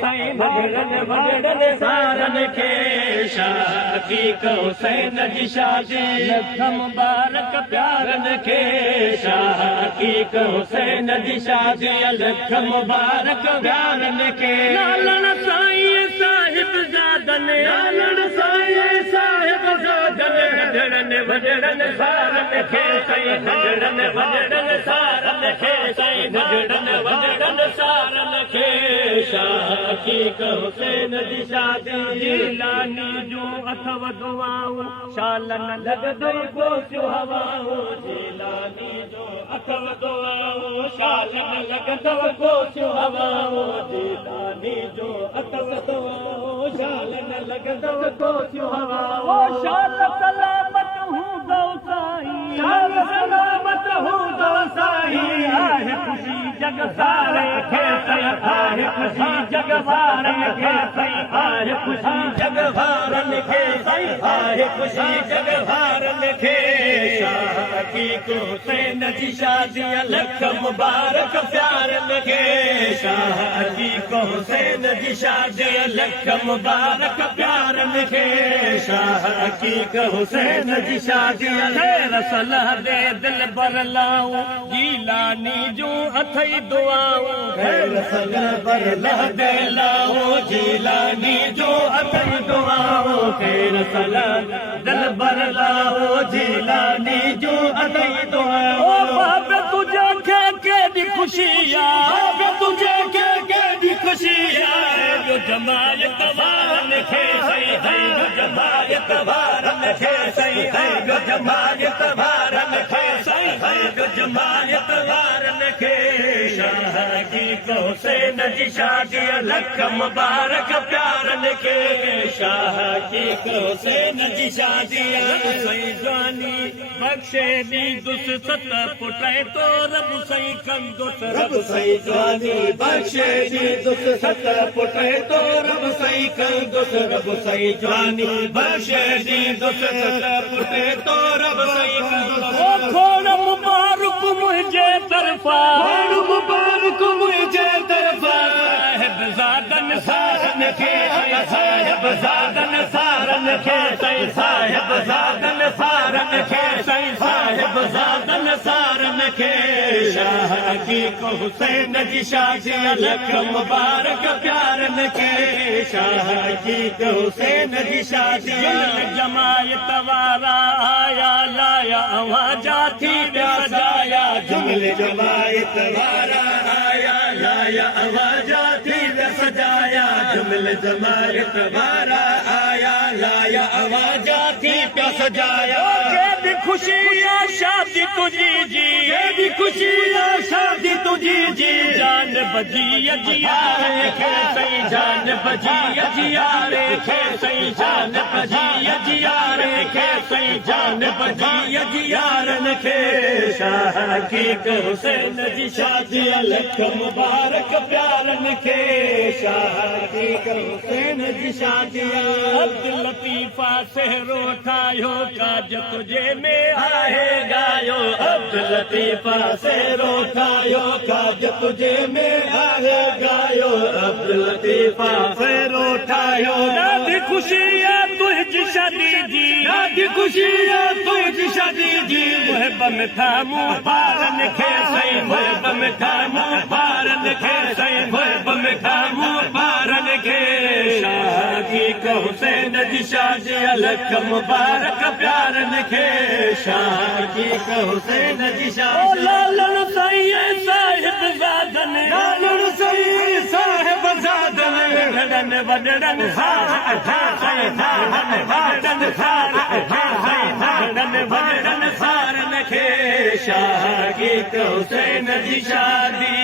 साईं नगड़न वगड़न सारन खे शाक़ीक़ हुसैन जी शादी लख मुबारक प्यारन खे शाक़ीक़ हुसैन जी शादी लख मुबारक प्यारन खे लालण साईं साहिब ज़ादन लालण साईं साहिब ज़ादन नगड़न वगड़न सारन खे साईं नगड़न वगड़न सारन खे साईं नगड़न वगड़न सारन खे शाक़ीक़ हुसैन जी शादी जीलानी जो अथव दुआऊं शालन लॻंदो कोसियूं हवाऊं जीलानी जो अथव दुआऊं शालन लॻंदव कोसियूं हवाऊं जीलानी जो अथव दुआऊं शालन लॻंदव कोसियूं हवाऊं शाल सलामत हूंदो साईं शाल सलामत हूंदो साईं आहे ख़ुशी जग सारे खे आहे ख़ुशी जग वारन खे साईं आहे ख़ुशी जग वारन खे साईं आहे ख़ुशी जग वारन खे शाक़ीक़ हुसैन जी शादी लख मुबारक प्यारन खे शाक़ीक़ हुसैन जी शादी लख मुबारक प्यारन खे शाक़ीक़ हुसैन जी शादी रसल दे दिल बर लाऊं जीलानी जूं अथई दुआऊं रसल बर दे लाऊं जीलानी जूं अथई दुआऊं रसल दिल बर लाऊं जीलानी जूं अथई दुआऊं बाप तुझे केॾी ख़ुशी आहे तुझे केॾी ख़ुशी आहे जो जमायत वारन खे साईं है जो जमायत वारन खे साईं है जो जमायत वारन खे साईं है जो जमायत वारन खे शाक़ीक़ हुसैन जी शादी लख मुबारक प्यारन खे शाक़ीक़ हुसैन जी शादी साईं जवानी बख़्शे ॾींदुसि सत पुट तो रब साईं कंदुसि रब साईं जवानी बख़्शे ॾींदुसि सत पुट तो रब साईं कंदुसि रब साईं जवानी बख़्शे ॾींदुसि सत पुट तो रब साईं कंदुसि खोड़ मुबारक मुंहिंजे तरफ़ा खोड़ मुबारक मुंहिंजे तरफ़ा साहिब ज़ादन सारन खे साहिब ज़ादन सारन खे साईं साहिब ज़ादन सारन खे साईं साहिब ज़ादन सारन खे शाक़ीक़ हुसैन जी शादी लख मुबारक प्यारन खे शाक़ीक़ हुसैन जी शादी जमायत वारा आया लाया आवाजा थी सजाया जुमिल जमायत वारा आया लाया आवाजा थी सजाया जुमिल जमायत वारा आया लाया आवाजा थी सजाया केॾी ख़ुशी आहे शादी तुंहिंजी जी केॾी ख़ुशी आहे शादी तुंहिंजी जी जान बजी अजियारे खे साईं जान बजी अजियारे खे साईं जान बजी अजियारे खे साईं जान बजी अजियारन खे शाक़ीक़ हुसैन जी शादी लख मुबारक प्यारन खे शाक़ीक़ हुसैन जी शादी अब्दुल लतीफ़ा सहरो ठाहियो काज तुझे में आहे गायो अब्दुल लतीफ़ा सहरो ठाहियो काज तुझे में आहे गायो अब्दुल लतीफ़ा सहरो ठाहियो ॾाढी ख़ुशी आहे तुंहिंजी शादी जी ॾाढी ख़ुशी आहे तुंहिंजी शादी जी मुहिब में थामूं ॿारन खे साईं मुहिब में थामूं ॿारन खे साईं मुहिब में थामूं ॿारन खे शाक़ीक़ हुसैन जी शादी लख मुबारक प्यारन खे शाक़ीक़ हुसैन जी शादी लालण साईं साहिब ज़ादन लालण साईं साहिब ज़ादन वॾड़न वॾड़न सारन खे शाक़ीक़ हुसैन जी शादी